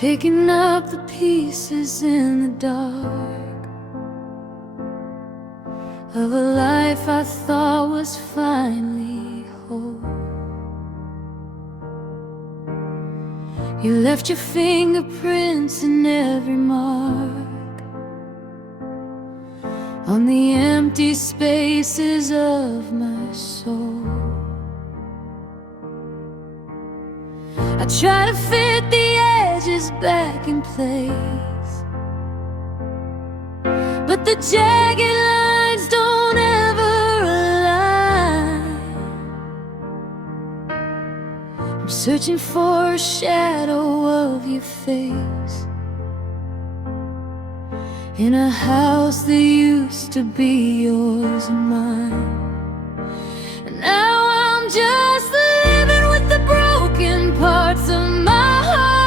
picking up the pieces in the dark of a life I thought was finally whole. You left your fingerprints in every mark on the empty spaces of my soul. I try to fit the edges back in place, but the jagged lines don't ever align. I'm searching for a shadow of your face in a house that used to be yours and mine. And now I'm just living with the broken parts of my heart,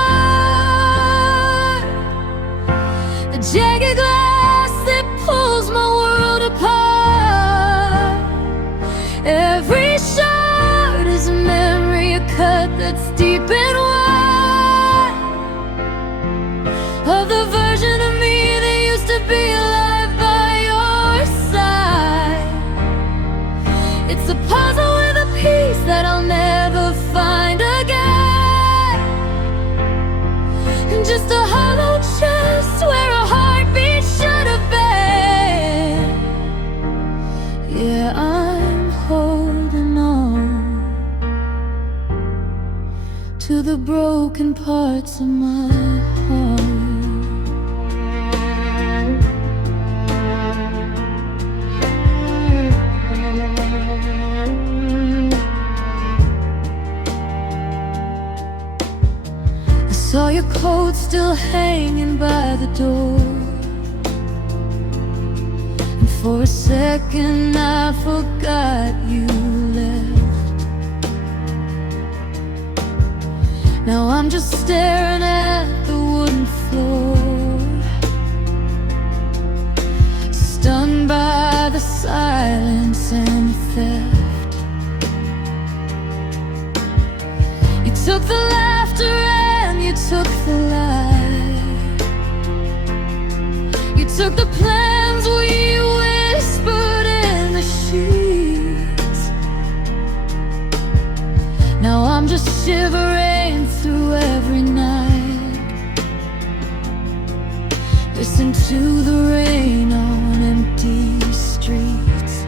the jagged glass that pulls my world apart. Every shard is a memory, a cut that's deep and wide, of the version of me that used to be alive by your side. It's a puzzle with a piece that I'll never find again, and just a hollow chest where a heartbeat should have been. Yeah, I'm holding on to the broken parts of my heart. Saw your coat still hanging by the door, and for a second I forgot you left. Now I'm just staring at the wooden floor, stunned by the silence and the theft. You took the laughter, you took the light, you took the plans we whispered in the sheets. Now I'm just shivering through every night, listen to the rain on empty streets.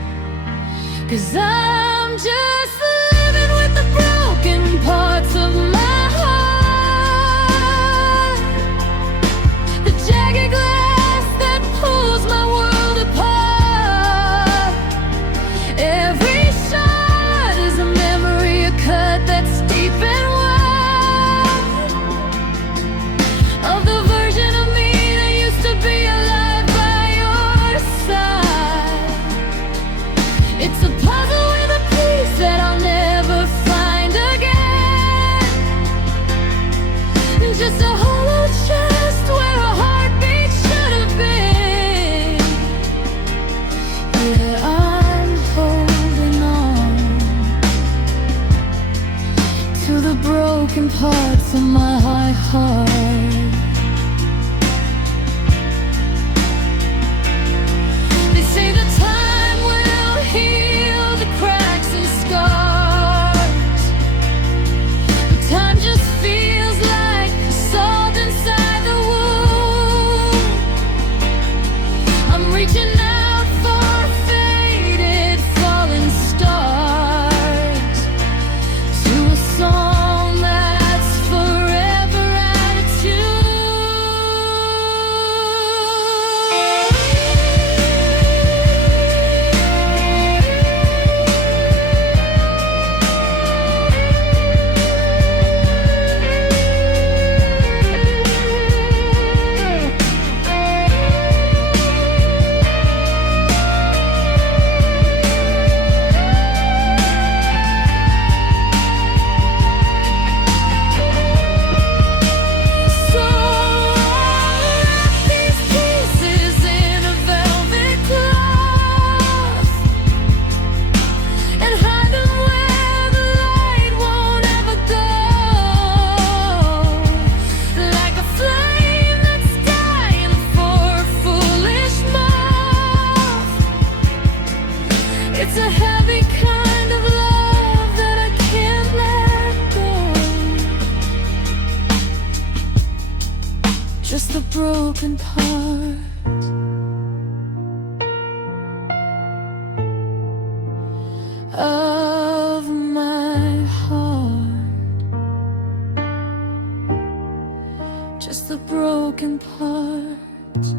'Cause I'm just living with the broken parts of my it's a puzzle with a piece that just the broken part of my heart, just the broken parts.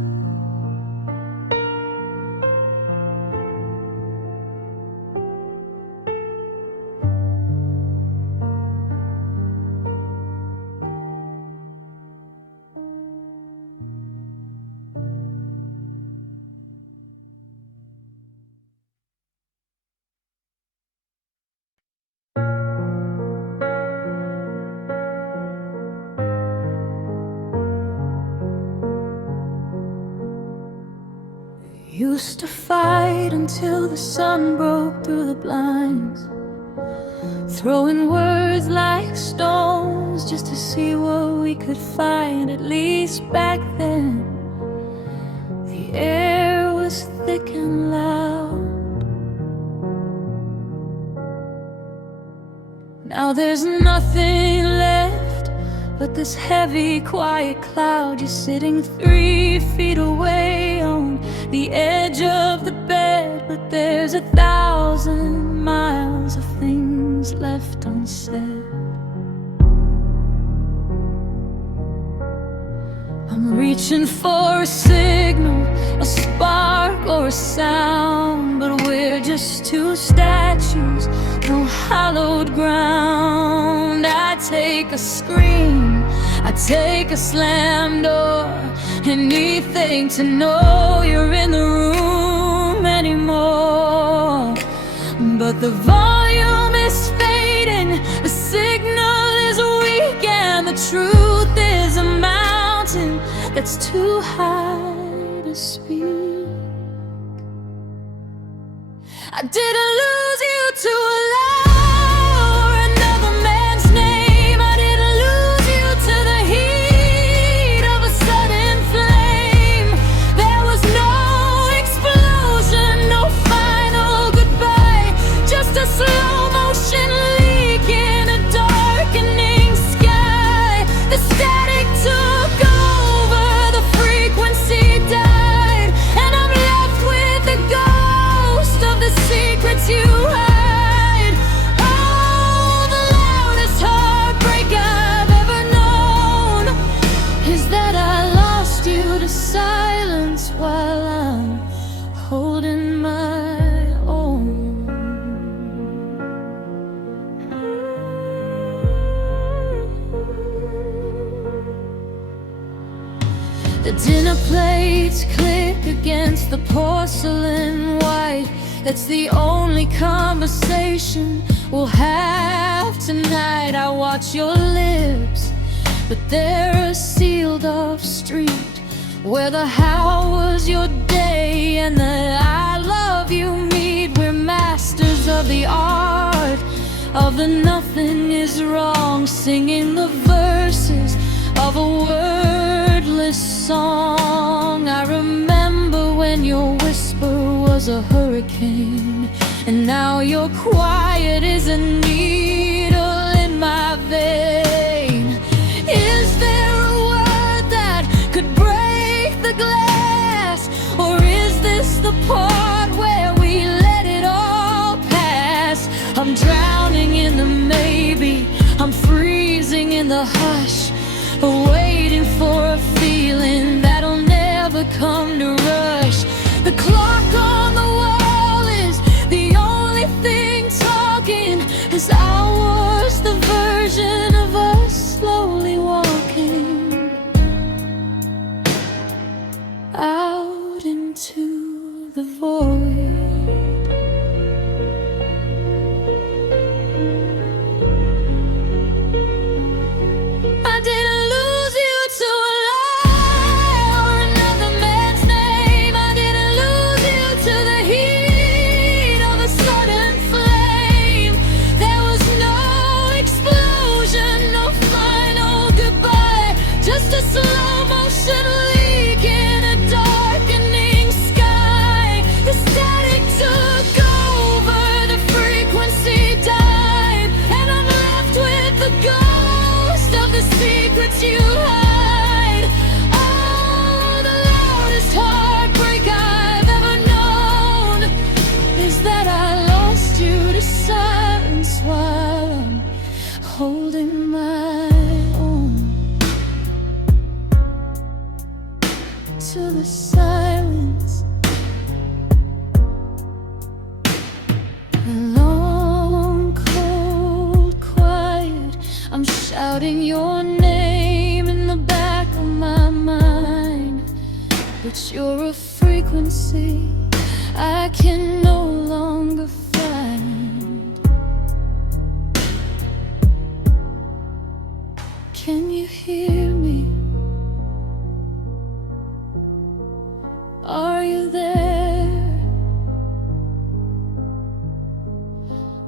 Used to fight until the sun broke through the blinds, throwing words like stones just to see what we could find. At least back then, the air was thick and loud. Now there's nothing left but this heavy, quiet cloud. You're sitting 3 feet away on the edge of the bed, but there's 1,000 miles of things left unsaid. I'm reaching for a signal, a spark or a sound, but we're just 2 statues, no hallowed ground. I take a scream, I take a slam door, anything to know you're in the room anymore. But the volume is fading, the signal is weak, and the truth is a mountain that's too high to speak. I didn't lose you to a lie or another man's name. I didn't lose you to the heat of a sudden flame. There was no explosion, no final goodbye, just a slow motion leak in a darkening sky. The static took over, the frequency died, and I'm left with the ghost of the secrets you hide. Oh, the loudest heartbreak I've ever known is that I lost you to silence while I'm holding my own. The dinner plates click against the porcelain white. That's the only conversation we'll have tonight. I watch your lips, but they're a sealed off street where the how was your day and the I love you meet. We're masters of the art of the nothing is wrong, singing the verses of a wordless song. I remember when your whisper was a hurricane, and now your quiet is a needle in my vein. Is there a word that could break the glass, or is this the part where we let it all pass? I'm drowning in the maybe, I'm freezing in the hush, waiting for a feeling that'll never come to rush. The clock on the wall is the only thing talking, as ours the version of us slowly walking out into the void. I didn't lose you to a lie or another man's name. I didn't lose you to the heat of a sudden flame. There was no explosion, no final goodbye, just a slow motion leak in a darkening sky. The static took over, the frequency died, and I'm left with the ghost of the secrets you hide. to the silence, the long, cold quiet. I'm shouting your name in the back of my mind, but you're a frequency I can no longer find. Can you hear me? Are you there?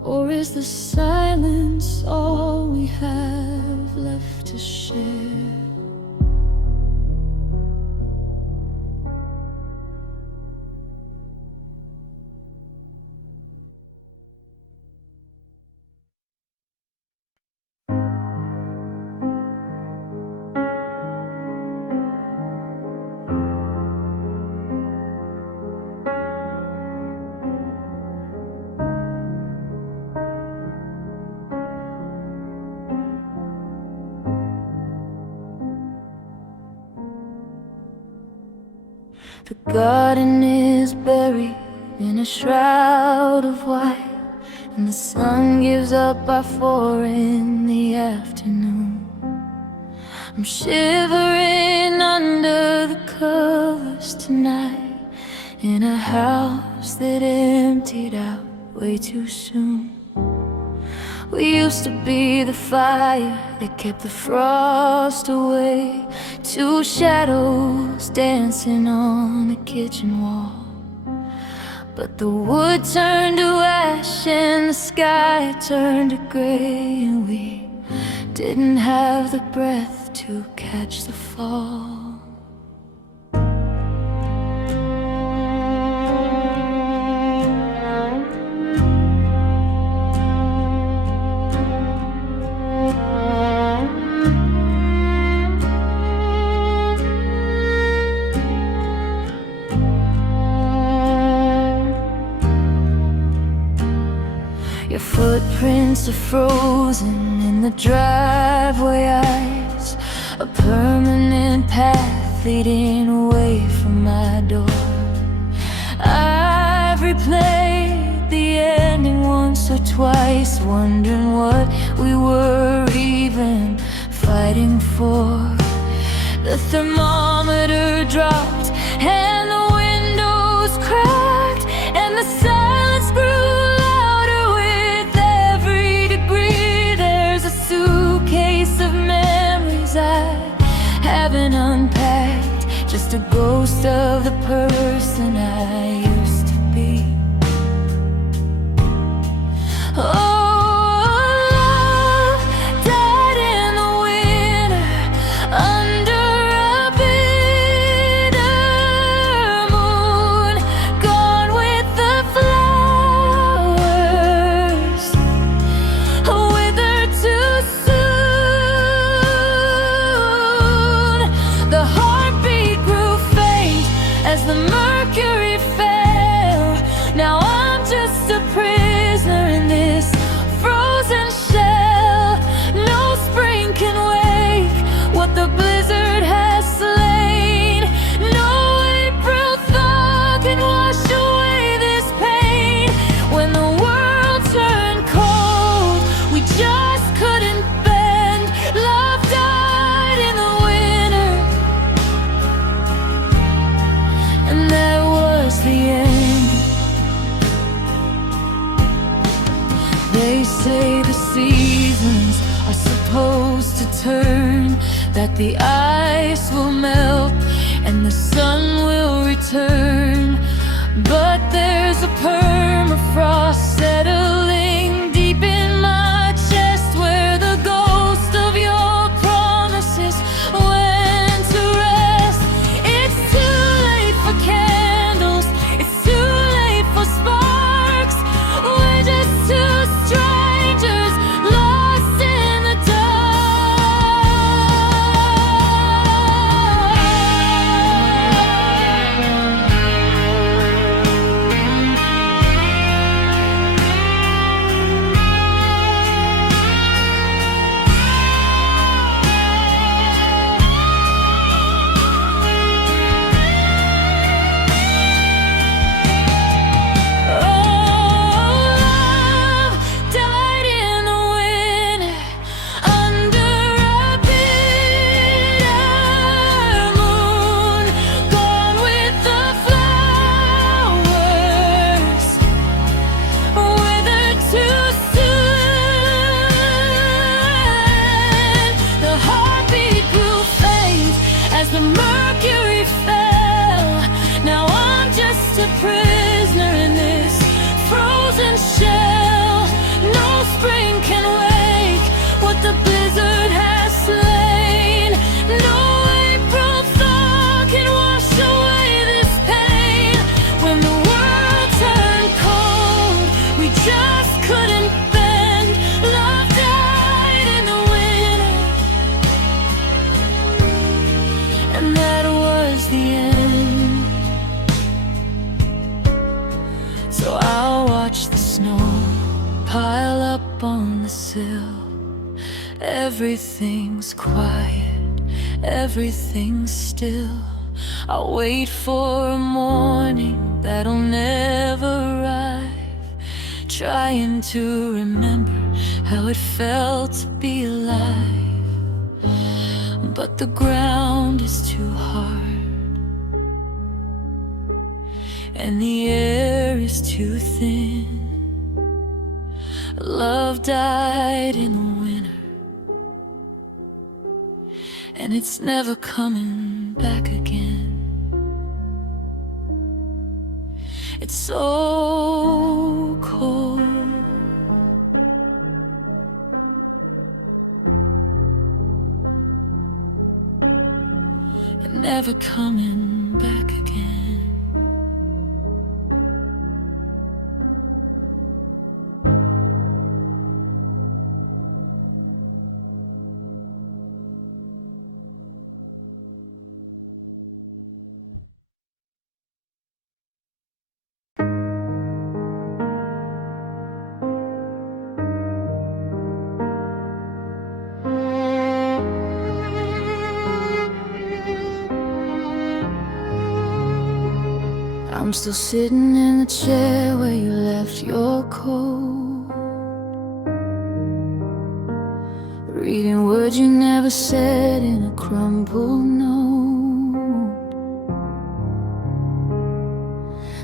Or is the silence all we have left to share? The garden is buried in a shroud of white, and the sun gives up by 4 in the afternoon. I'm shivering under the covers tonight, in a house that emptied out way too soon. We used to be the fire that kept the frost away, 2 shadows dancing on the kitchen wall. But the wood turned to ash and the sky turned to gray, and we didn't have the breath to catch the fall. Your footprints are frozen in the driveway ice, a permanent path leading away from my door. I've replayed the ending once or twice, wondering what we were even fighting for. The thermometer dropped and the windows cracked, and the silence grew of memories I haven't unpacked, just a ghost of the person I used to be. Oh, love died in the winter under a bitter moon, gone with the flowers, withered too soon. The heartbeat grew faint as the mercury fell. Now I'm just a prisoner in this frozen shell. No spring can wake what the blizzard has slain. No April thaw can wash away this pain. When the world turned cold, we just couldn't bend. Love died in the winter, and that was the end. They say the seasons are supposed to turn, that the ice will melt and the sun will return. But there's a permafrost settling deep in my chest, where the ghost of your promises went to rest. It's too late for candles, it's too late for sparks. We're just two strangers lost in the dark. as the mercury fell. Now I'm just a prisoner in this frozen shell. No spring can wake what the blizzard has slain. No April thaw can wash away this pain. When the world turned cold, we just couldn't bend. Love died in the winter, and that was the end. So I'll watch the snow pile up on the sill. Everything's quiet, everything's still. I'll wait for a morning that'll never arrive, trying to remember how it felt to be alive. But the ground is too hard, and the air is too thin. Love died in the winter, and it's never coming back again. It's so cold. And never coming back again. I'm still sitting in the chair where you left your coat, reading words you never said in a crumpled note.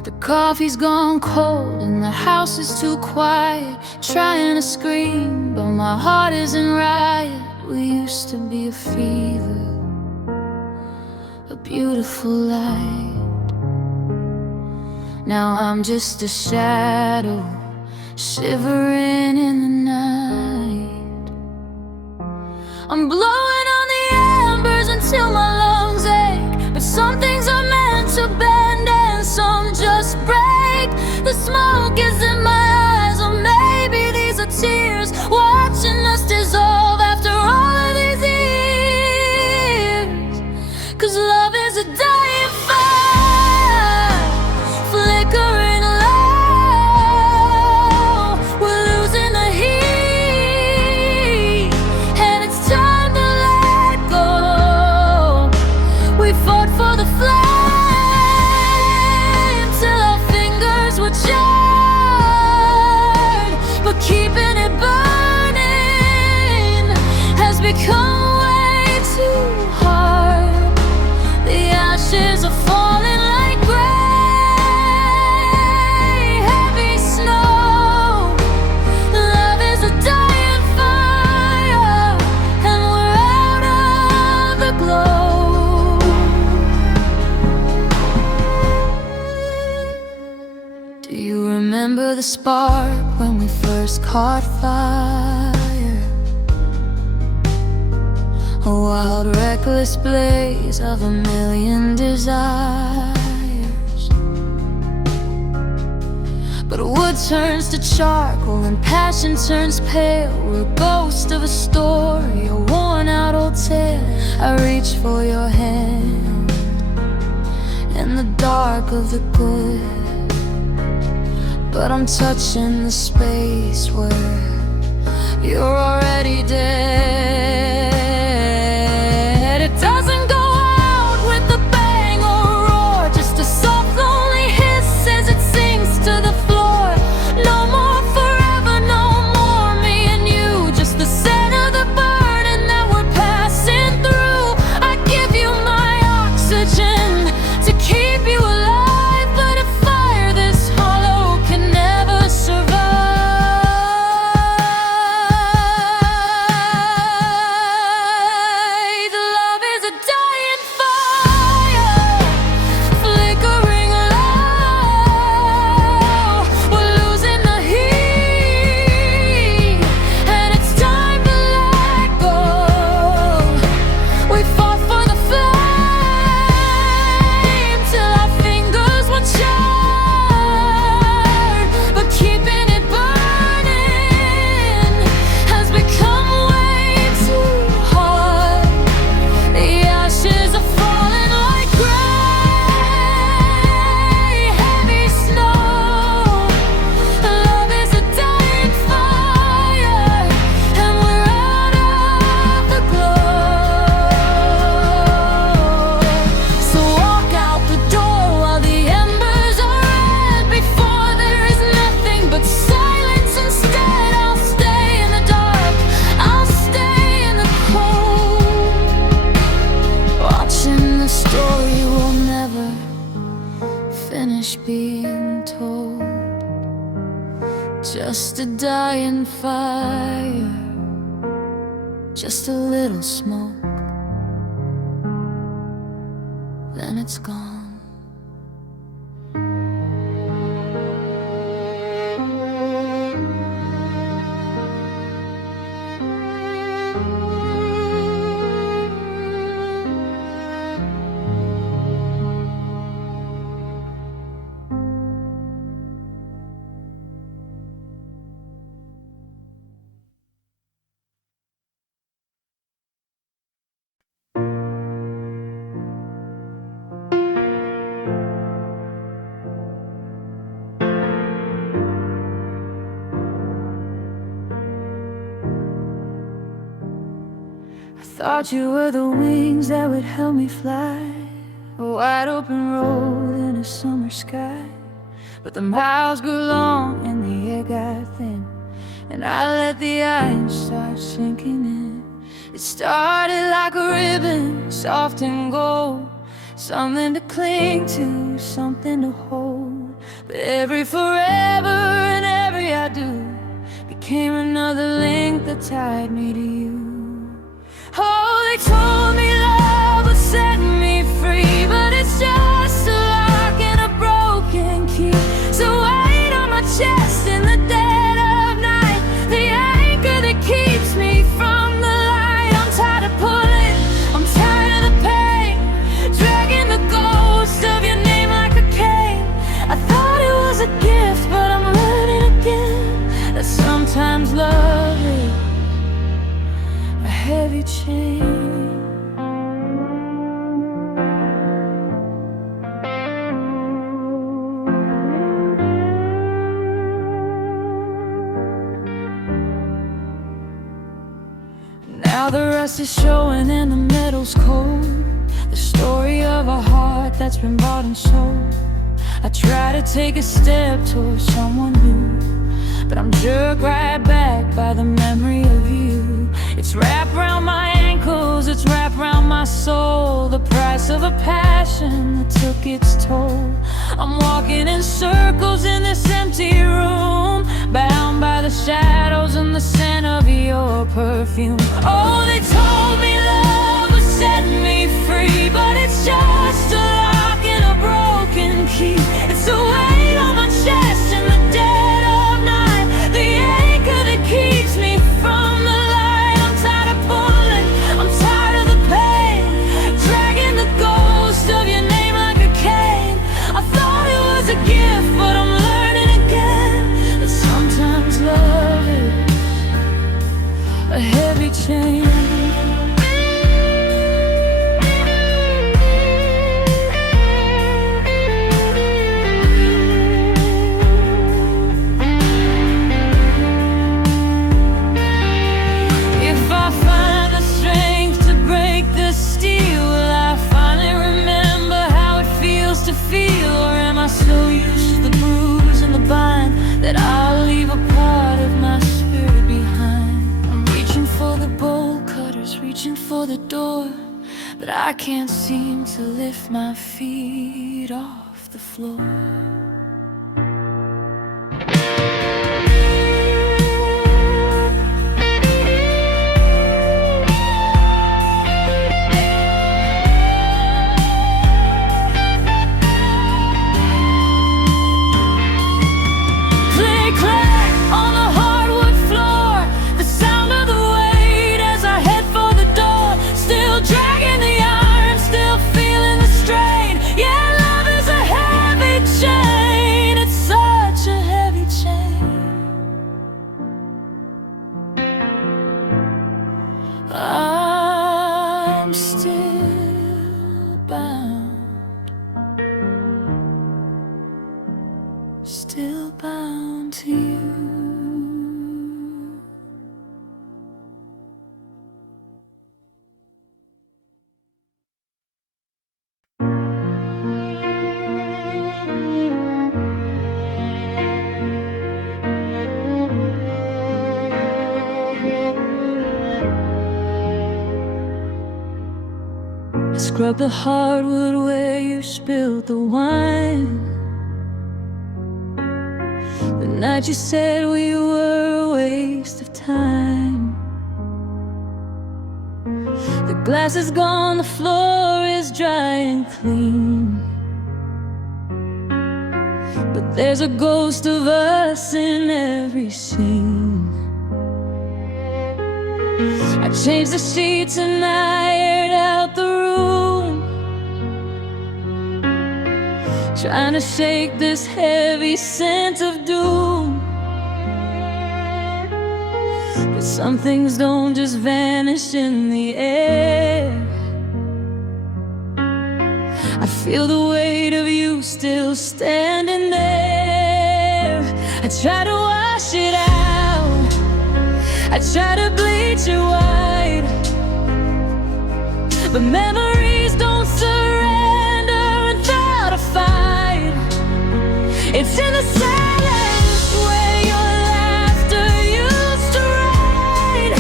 The coffee's gone cold and the house is too quiet, trying to scream, but my heart is in riot. We used to be a fever, a beautiful light. Now I'm just a shadow, shivering in the night. I'm blowing on the embers until my lungs ache, but some things are meant to bend and some just break. The smoke is in my eyes, or maybe these are tears watching us dissolve after all of these years. 'Cause love is a dying fire, flickering low. We're losing the heat, and it's time to let go. We fought for the flame till our fingers were charred, but keeping it burning has become way too hard. The ashes are falling like gray, heavy snow. Love is a dying fire, and we're out of the glow. Do you remember the spark when we first caught fire? A wild, reckless blaze of a million desires. But wood turns to charcoal and passion turns pale. We're a ghost of a story, a worn-out old tale. I reach for your hand in the dark of the good, but I'm touching the space where you're already dead. It doesn't go out with a bang or a roar, just a soft lonely hiss as it sinks to the floor. No more forever, no more me and you, just the scent of the burden that we're passing through. I give you my oxygen to keep you alive, but a fire this hollow can never survive. Love is a dying fire. story will never finish being told. Just a dying fire, just a little smoke, then it's gone. Thought you were the wings that would help me fly, a wide open road in a summer sky. But the miles grew long and the air got thin, and I let the iron start sinking in. It started like a ribbon, soft and gold, something to cling to, something to hold. But every forever and every I do became another link that tied me to you. Oh, they told me love would set me free, but it's just a lock and a broken key. So weight on my chest in the dead of night, the anchor that keeps me from the light. I'm tired of pulling, I'm tired of the pain, dragging the ghost of your name like a cane. I thought it was a gift, but I'm learning again that sometimes love is a heavy chain. Now the rust is showing and the metal's cold, the story of a heart that's been bought and sold. I try to take a step towards someone new, but I'm jerked right back by the memory of you. It's wrapped around my ankles, it's wrapped around my soul, the price of a passion that took its toll. I'm walking in circles in this empty room, bound by the shadows and the scent of your perfume. Oh, they told me love would set me free, but it's just a lock and a broken key. It's a weight on my chest in the dead of night, the anchor that keeps me from the light. I'm tired of pulling, I'm tired of the pain, dragging the ghost of your name like a cane. I thought it was a gift, but I'm learning again that sometimes love is a heavy chain. That I'll leave a part of my spirit behind. I'm reaching for the bolt cutters, reaching for the door, but I can't seem to lift my feet off the floor. Dragging the iron, still feeling the strain. Yeah, love is a heavy chain. scrub the hardwood where you spilled the wine. The night you said we were a waste of time. The glass is gone, the floor is dry and clean, but there's a ghost of us in every scene. I changed the sheets and I aired out the room, trying to shake this heavy scent of doom. But some things don't just vanish in the air. I feel the weight of you still standing there. I try to wash it out, I try to bleach it white, but memories don't surrender without a fight. It's in the silence where your laughter used to ride.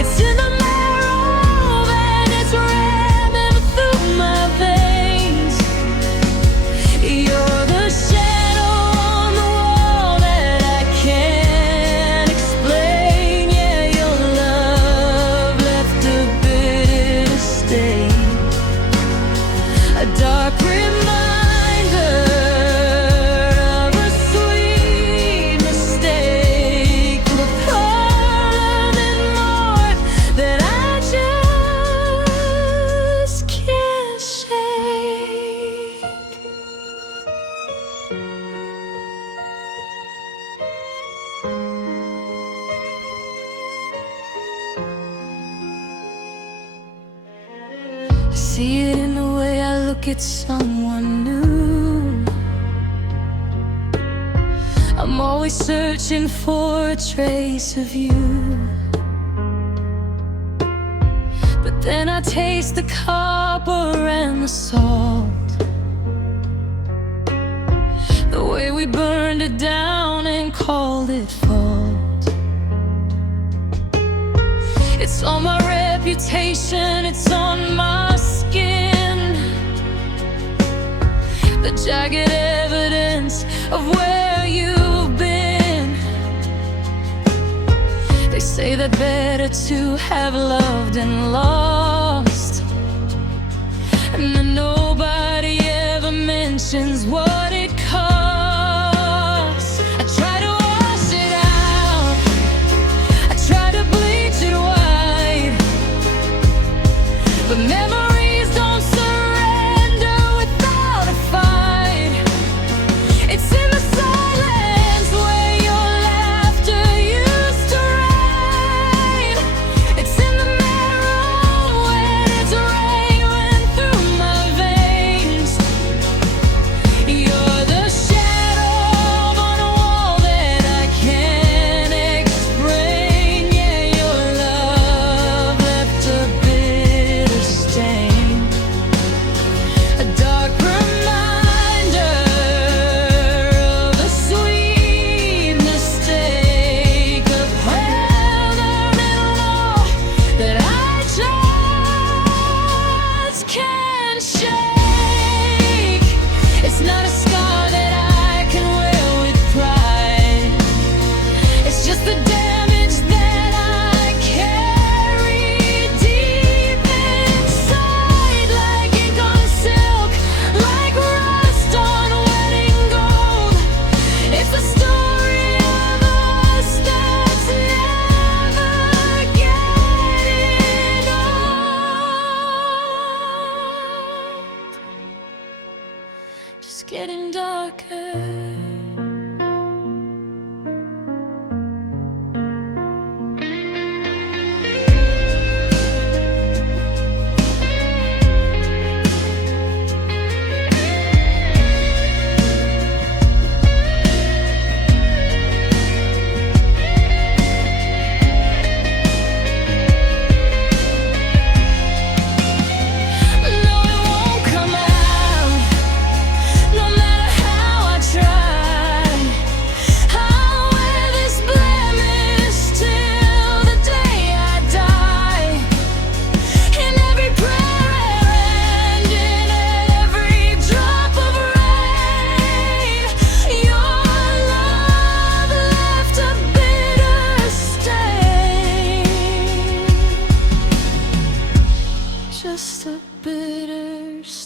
It's in the marrow and it's ramming through my veins. You're the shadow on the wall that I can't explain. Yeah, your love left a bitter stain, a dark reminder of a sweet mistake, with part of it more that I just can't shake. I see it in the way I look at someone new. I'm always searching for a trace of you, but then I taste the copper and the salt, the way we burned it down and called it fault. It's on my reputation, it's on my skin, the jagged evidence of where you've been. They say that better to have loved and lost, and then nobody ever mentions what it costs. I try to wash it out, I try to bleach it white, but memories don't surrender without a fight. It's in the silence where your laughter used to rain. It's in the marrow when it's rain went through my veins. You're the shadow on a wall that I can't explain. Yeah, your love left a bitter stain, a dark reminder of a sweet mistake, of well-earned law that I just can't shake. It's not a scar that I can wear with pride, it's just the damage that I carry deep inside, like ink on silk, like rust on wedding gold. It's the story of us that's never getting old, just getting darker. No, it won't come out, no matter how I try.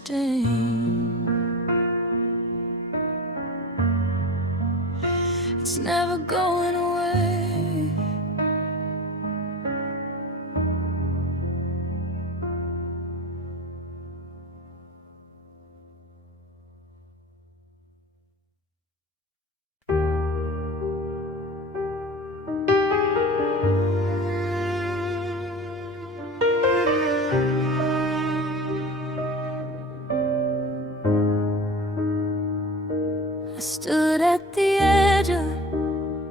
stain. It's never going away. I stood at the edge of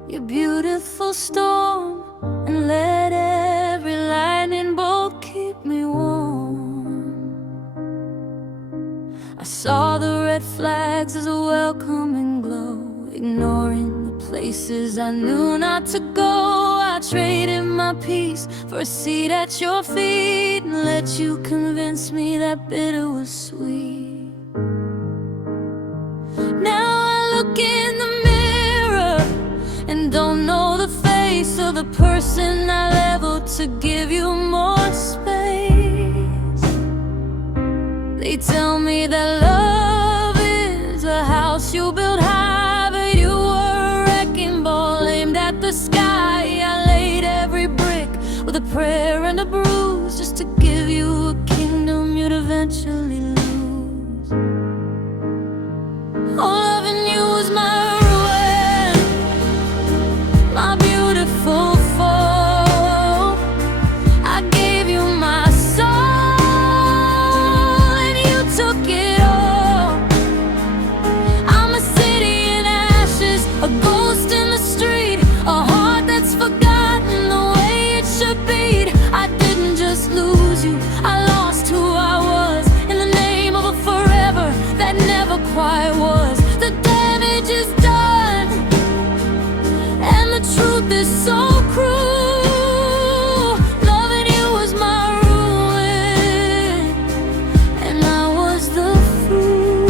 your beautiful storm and let every lightning bolt keep me warm. I saw the red flags as a welcoming glow, ignoring the places I knew not to go. I traded my peace for a seat at your feet and let you convince me that bitter was sweet. Now I look in the mirror and don't know the face of the person I leveled to give you more space. They tell me that love is a house you build high, but you were a wrecking ball aimed at the sky. I laid every brick with a prayer and a bruise just to give you a kingdom you'd eventually lose. Oh, loving you was my ruin, my beautiful fall. I gave you my soul and you took it all. I'm a city in ashes, a ghost in the street, a heart that's forgotten the way it should beat. I didn't just lose you, I lost who I was in the name of a forever that never quite was. The damage is done and the truth is so cruel. Loving you was my ruin and I was the fool.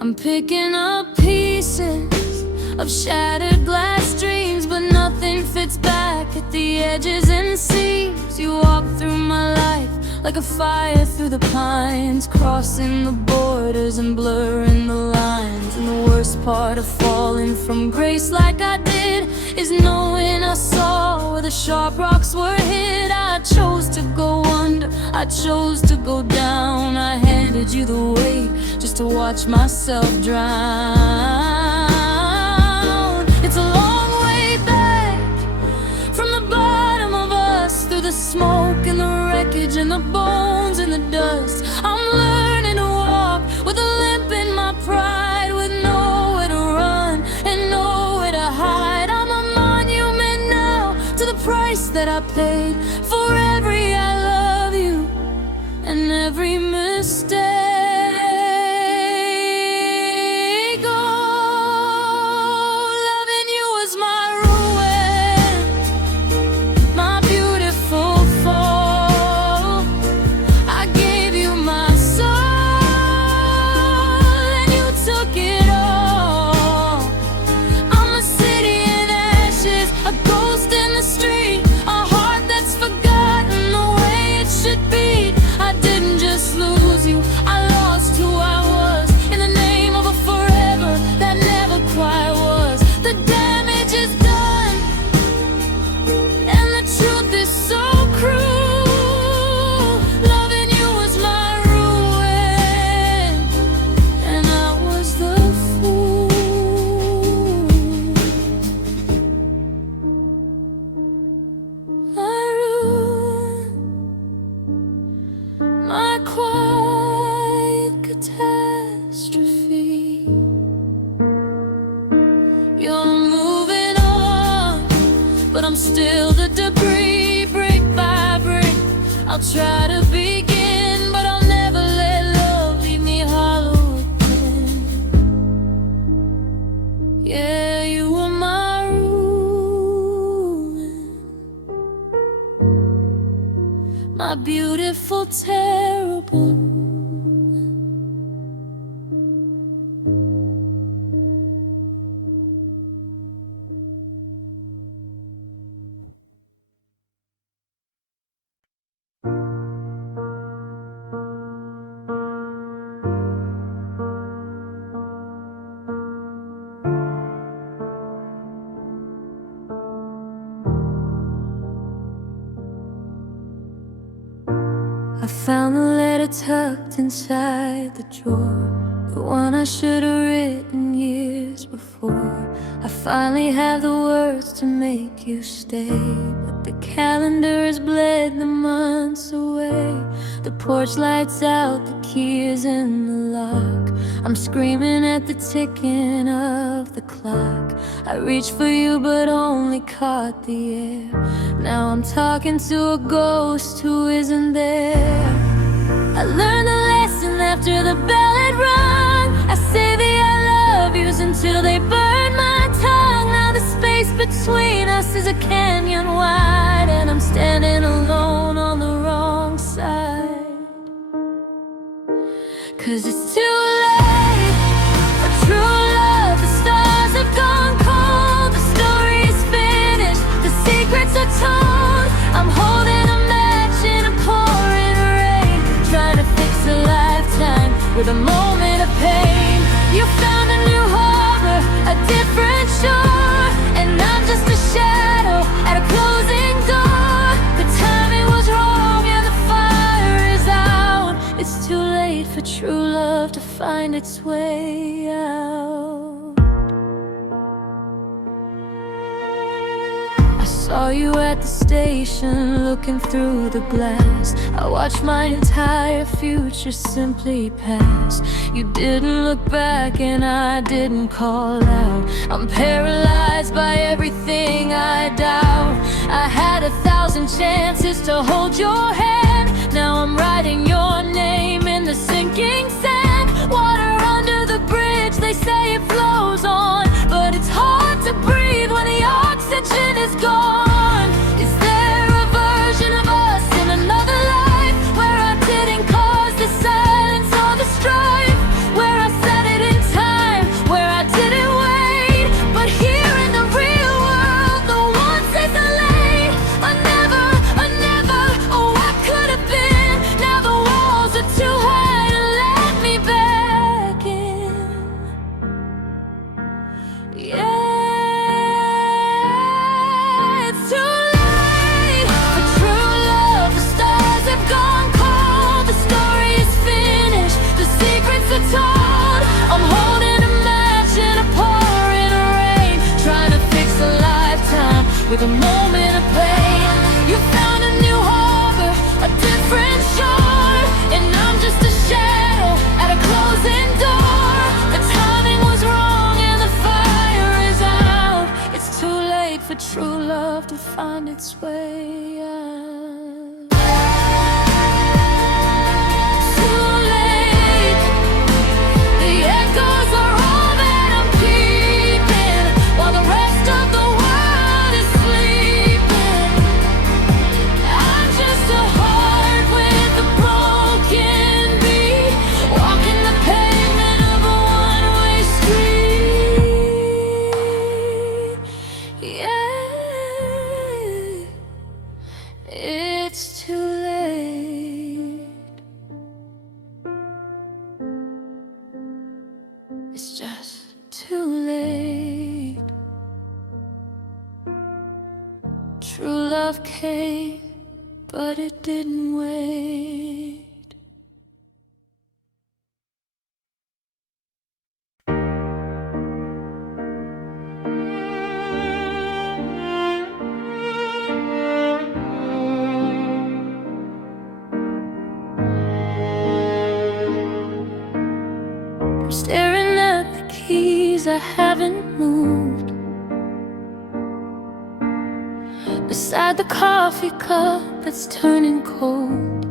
I'm picking up pieces of shattered glass dreams, but nothing fits back at the edges and seams. You walk through my life like a fire through the pines, crossing the borders and blurring the lines. And the worst part of falling from grace like I did is knowing I saw where the sharp rocks were hid. I chose to go under, I chose to go down. I handed you the weight just to watch myself drown. It's a long way back from the bottom of us, through the smoke and the wreckage and the bones and the dust. I'm learning to walk with a limp in my pride, with nowhere to run and nowhere to hide. I'm a monument now to the price that I paid for every I love you and every mistake. Oh, loving you was my ruin, my beautiful fall. I gave you my soul and you took it all. I'm a city in ashes, a ghost in the street, a heart that's forgotten the way it should beat. I didn't just lose you, I lost who I was in the name of a forever that never quite was. The damage is done and the truth is so cruel. Loving you was my ruin and I was the fool. My ruin, my quiet catastrophe. You're moving on, but I'm still the debris, brick by brick. I'll try to begin, but I'll never let love leave me hollow again. Yeah, you were my ruin, my beautiful, terrible I found the letter tucked inside the drawer, the one I should have written years before. I finally have the words to make you stay, but the calendar has bled the months away. The porch lights out, the key is in the lock. I'm screaming at the ticking of the clock. I reached for you but only caught the air. Now I'm talking to a ghost who isn't there. I learned the lesson after the bell had rung. I say the I love yous until they burn my tongue. Now the space between us is a canyon wide, and I'm standing alone on the wrong side. 'Cause it's too late for true love. The stars have gone cold. The story is finished. The secrets are told. I'm holding a match in a pouring rain, trying to fix a lifetime with a moment of pain. You found a new harbor, a different shore, and I'm just a shadow at a closing door. The timing was wrong and the fire is out. It's too late for true love to find its way out. I saw you at the station looking through the glass. I watched my entire future simply pass. You didn't look back and I didn't call out. I'm paralyzed by everything I doubt. I had 1,000 chances to hold your hand. Now I'm writing your name in the sinking sand. Water under the bridge, they say it flows on, but it's hard to breathe when the oxygen is gone. Is there a version of us in another life where I didn't cause the silence or the strife, where I said it in time, where I didn't wait? But here in the real world, no one says the late. I never, oh I could have been. Now the walls are too high to let me back in. Yeah. I'm holding a match in a pouring rain, trying to fix a lifetime with a moment of pain. You found a new harbor, a different shore, and I'm just a shadow at a closing door. The timing was wrong and the fire is out. It's too late for true love to find its way out. It's too late. It's just too late. True love came, but it didn't wait. Staring at the keys I haven't moved, beside the coffee cup that's turning cold.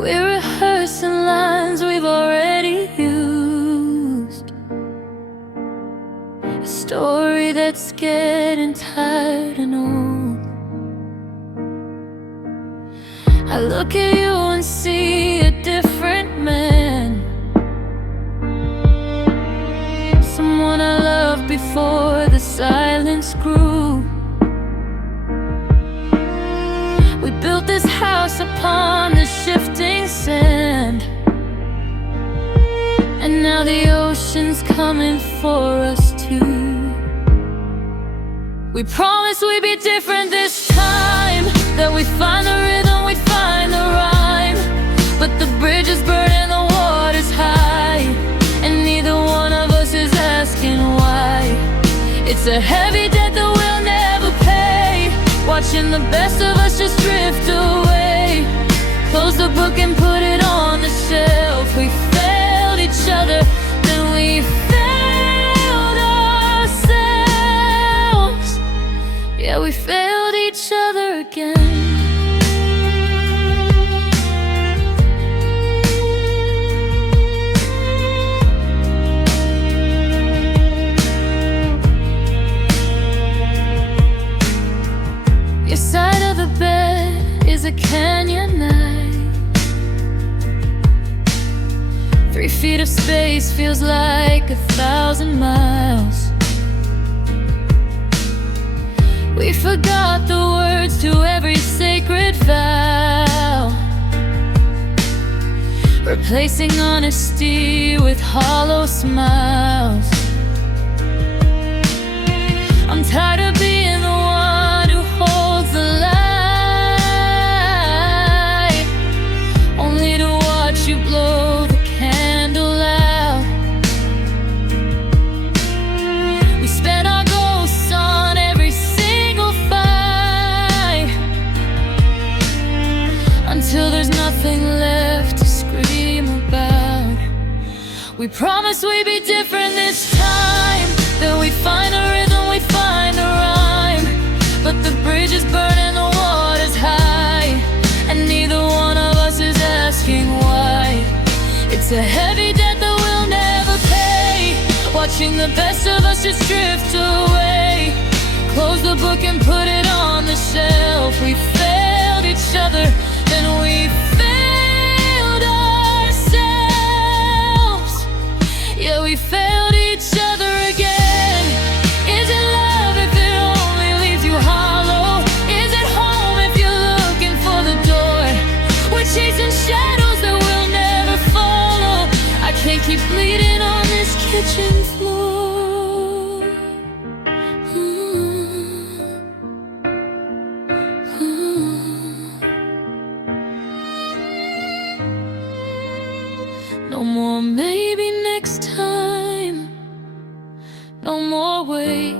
We're rehearsing lines we've already used, a story that's getting tired and old. I look at you and see a different man, someone I loved before the silence grew. We built this house upon the shifting sand, and now the ocean's coming for us too. We promised we'd be different this time, that we find watching the best of us just drift away. Close the book and put it on the shelf. We failed each other, then we failed ourselves. Yeah, we failed each other again. Your side of the bed is a canyon night. 3 feet of space feels like 1,000 miles. We forgot the words to every sacred vow, replacing honesty with hollow smiles. I'm tired of being the one who holds the light, only to watch you blow the candle out. We spent our ghosts on every single fight, until there's nothing left to scream about. We promised we'd be different this time, that we find a rhythm, we find a rhyme. But the bridge is burning, the water's high, and neither one of us is asking why. It's a heavy debt that we'll never pay, watching the best of us just drift away. Close the book and put it on the shelf. We failed each other, then we failed ourselves. Yeah, we failed each other again. Is it love if it only leaves you hollow? Is it home if you're looking for the door? We're chasing shadows that we'll never follow. I can't keep bleeding on this kitchen floor. No more maybe next time, no more wait.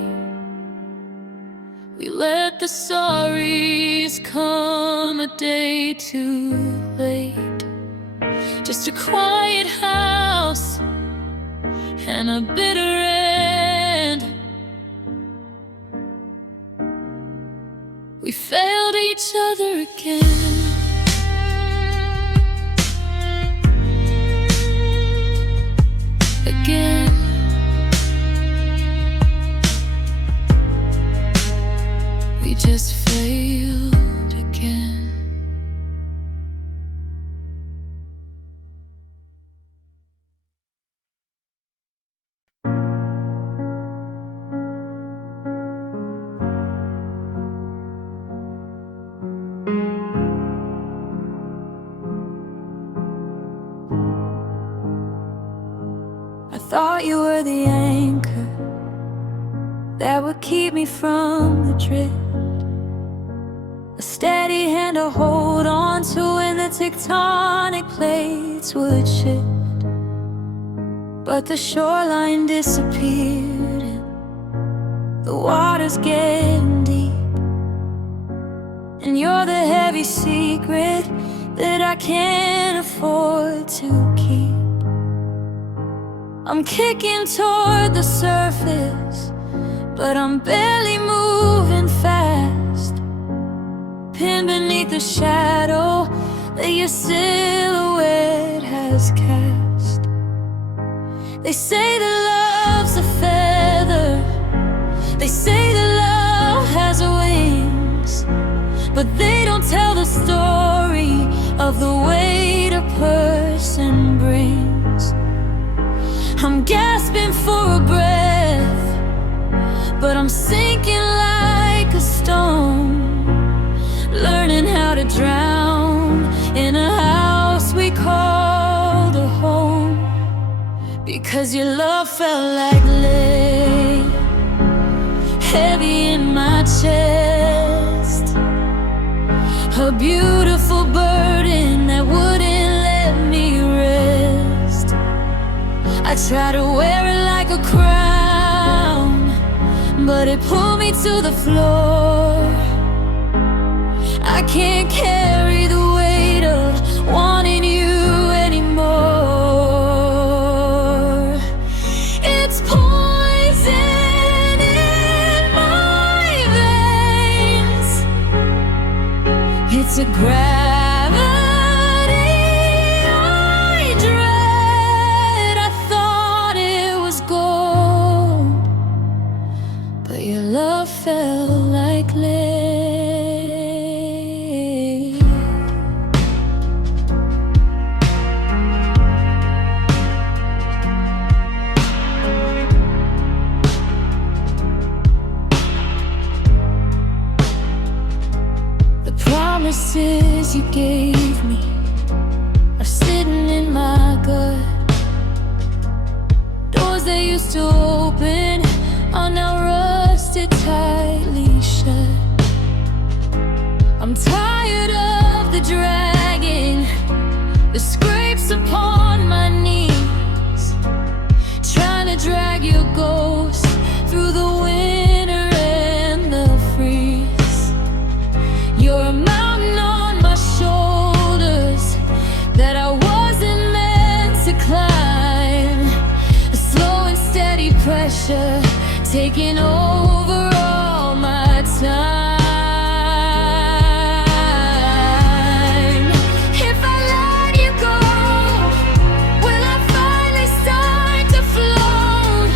We let the sorries come a day too late. Just a quiet house and a bitter end. We failed each other again. Again. We just failed again. I thought you were the anchor that would keep me from the drift, a steady hand to hold on to when the tectonic plates would shift. But the shoreline disappeared and the water's getting deep, and you're the heavy secret that I can't afford to keep. I'm kicking toward the surface, but I'm barely moving fast, pinned beneath the shadow that your silhouette has cast. They say that love's a feather, they say that love has wings, but they don't tell the story of the weight a person brings. I'm gasping for a breath, but I'm sinking like a stone, learning how to drown in a house we called a home. Because your love felt like lead, heavy in my chest, a beautiful burden that wouldn't let me rest. I tried to wear it like a crown, but it pulled me to the floor. I can't carry the weight of wanting you anymore. It's poison in my veins. It's a gravity I dread. I thought it was gold, but your love fell like lead. The promises you gave me are sitting in my gut. Doors that used to open are now rusted tightly shut. I'm tired of the dragging, the scrapes upon my knees, trying to drag your ghost through the winter and the freeze. You're a mountain on my shoulders that I wasn't meant to climb. A slow and steady pressure taking over all my time. If I let you go, will I finally start to float?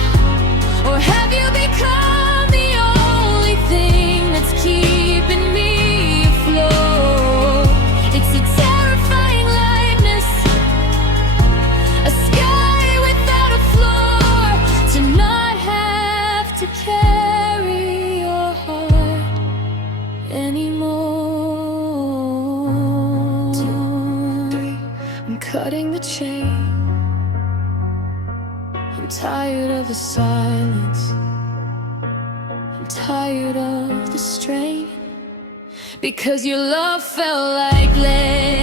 Or have you become the only thing that's keeping me afloat? It's a terrifying lightness, a sky without a floor, to not have to carry your heart anymore. 2, 3, I'm cutting the chain. I'm tired of the silence, I'm tired of the strain, because your love felt like lead.